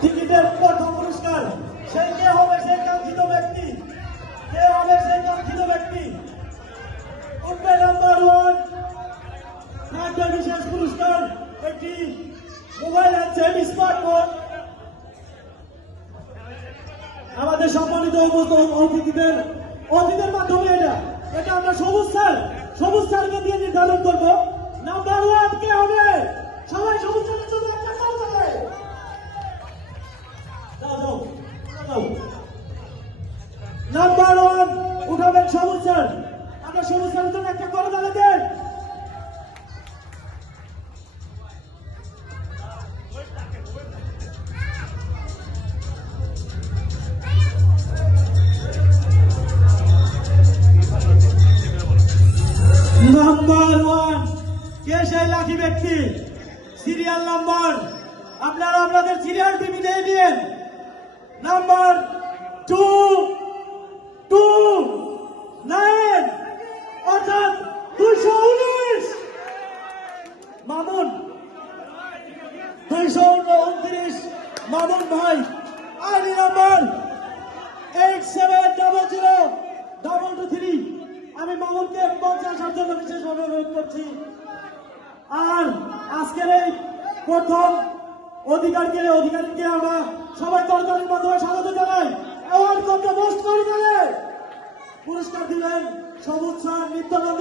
টিকিটের প্রথম পুরস্কার সেই কে হবে সেই কাঙ্ক্ষিত ব্যক্তি, কে হবে সেই কাঙ্ক্ষিত ব্যক্তি। উঠবে নাম্বার 1 থাকবে বিশেষ পুরস্কার একটি মোবাইল হ্যান্ডসেট স্মার্টফোন। আমাদের সম্মানিত অতিথিদের মাধ্যমে এটা আমরা সবুজ স্যারকে দিয়ে নির্ধারণ করবো। নাম্বার 1 কে হবে? সবাই সবুজ স্যারের জন্য একটা কল করে নাম্বার 1 উঠাবেন সবুজ স্যার। আমরা সবুজ স্যারের জন্য একটা করে দাঁড়িয়ে দেন। নাম্বার 1 কে সেই লাকি ব্যক্তি? সিরিয়াল নাম্বার আপনারা আপনাদের সিরিয়াল টিভি দিয়ে দিন। নাম্বার 229 অর্থাৎ 219 মামুন, 229 মামুন ভাই। ID number 87002223। আমি মামুনকে মঞ্চে আসার জন্য বিশেষভাবে অনুরোধ করছি। আর আজকের এই প্রথম অধিকারীকে আমরা সবাই তরকারির মাধ্যমে স্বাগত জানাই। অ্যাওয়ার্ড কন্টেস্ট পুরস্কার দিলেন সবুজ স্যার, নিত্যানন্দ